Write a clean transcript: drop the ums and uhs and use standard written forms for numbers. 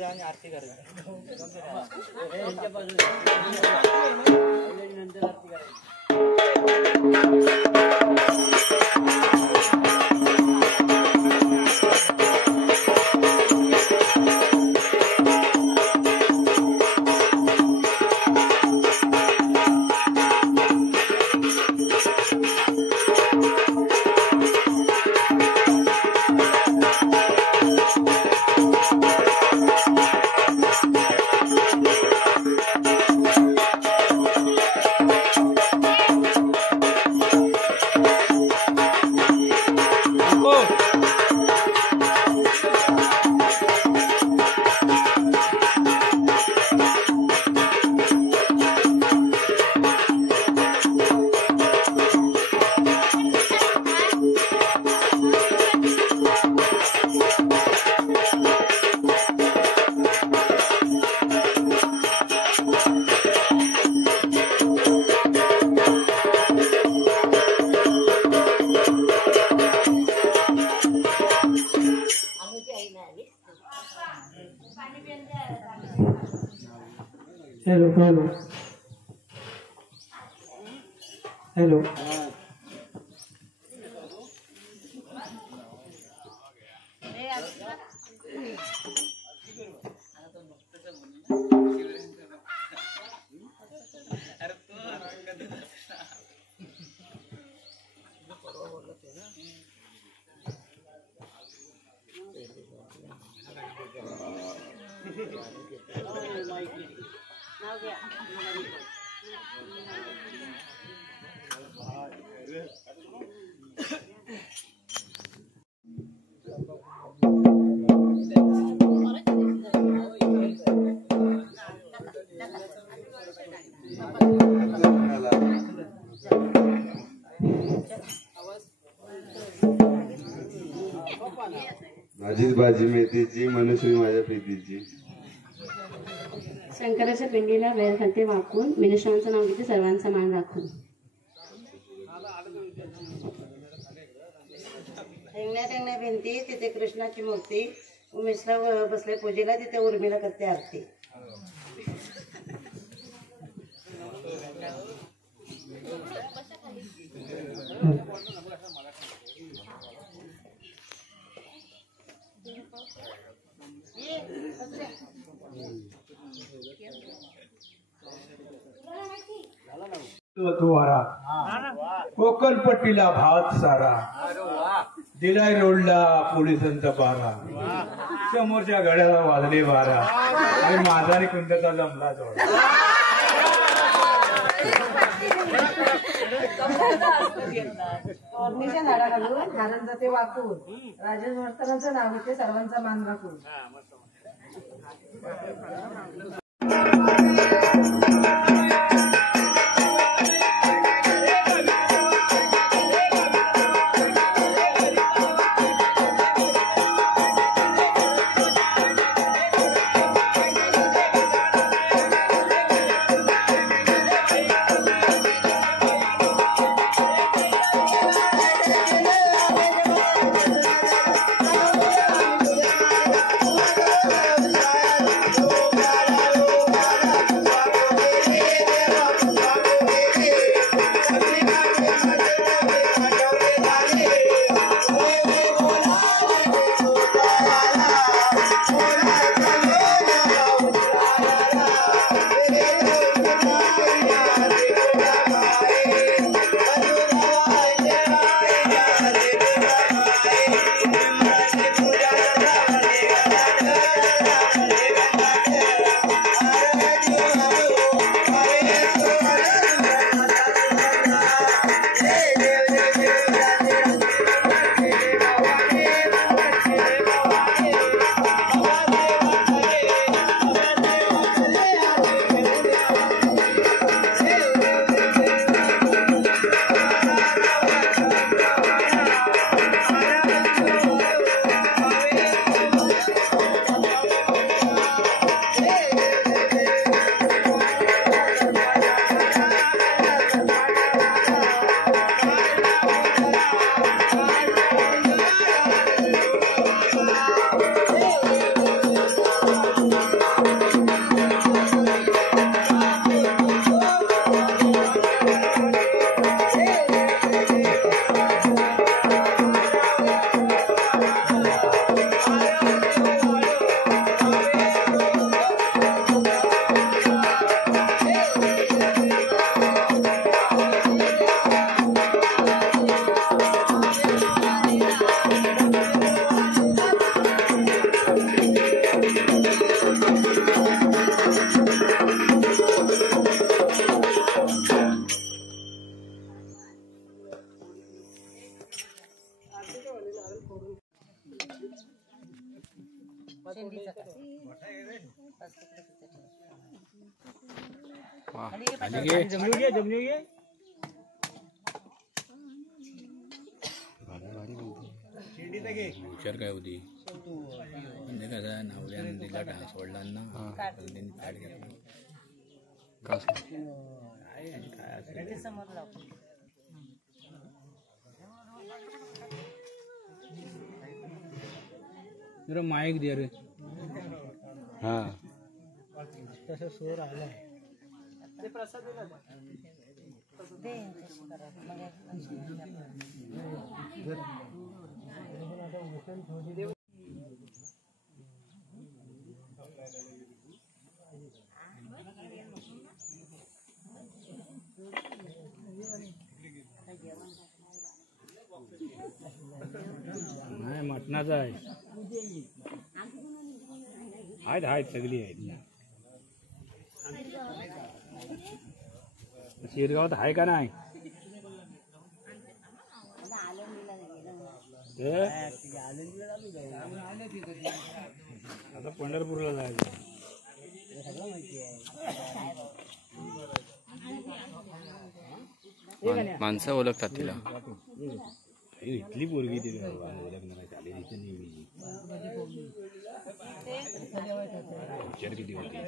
जाऊन आरती करायची नंतर आरती करायची. हेलो हेलो हेलो माझीच भाजी मेथीची मनुष्य माझ्या प्रीतीची. शंकराच्या पिंडीला बैल खाते वाकून मिनिस्टरांचं नाव घेते सर्वांचा मान राखून. टेंगण्या टेंगण्या भिंती तिथे कृष्णाची मूर्ती उमेशराव बसले पूजेला तिथे उर्मिला करते आरती. वारा कोकणपट्टीला भात सारा दिलाय रोडला पोलिसांचा पारा समोरच्या गड्याला वाजले बारा आणि माझा कुंदचा जमला जोड. ओरणीच्या झाडाखालून हारण जाते वाकून राजेश वर्तनाचं नाव घेते सर्वांचा मान राखून. हुशार काय होती म्हणजे कसं नावल्यानं दिला डान्स सोडला ना त्यांनी पॅड घेतला काय जरा माईक दे रे हा तसं सूर आलाय नाही मटणाचा आहे आहेत सगळी आहेत शिरगावात आहे का नाही आता पंढरपूरला जायचं माणसं ओळखतात तिला इथली पोरगी ती लग्न झाली हुशार किती होती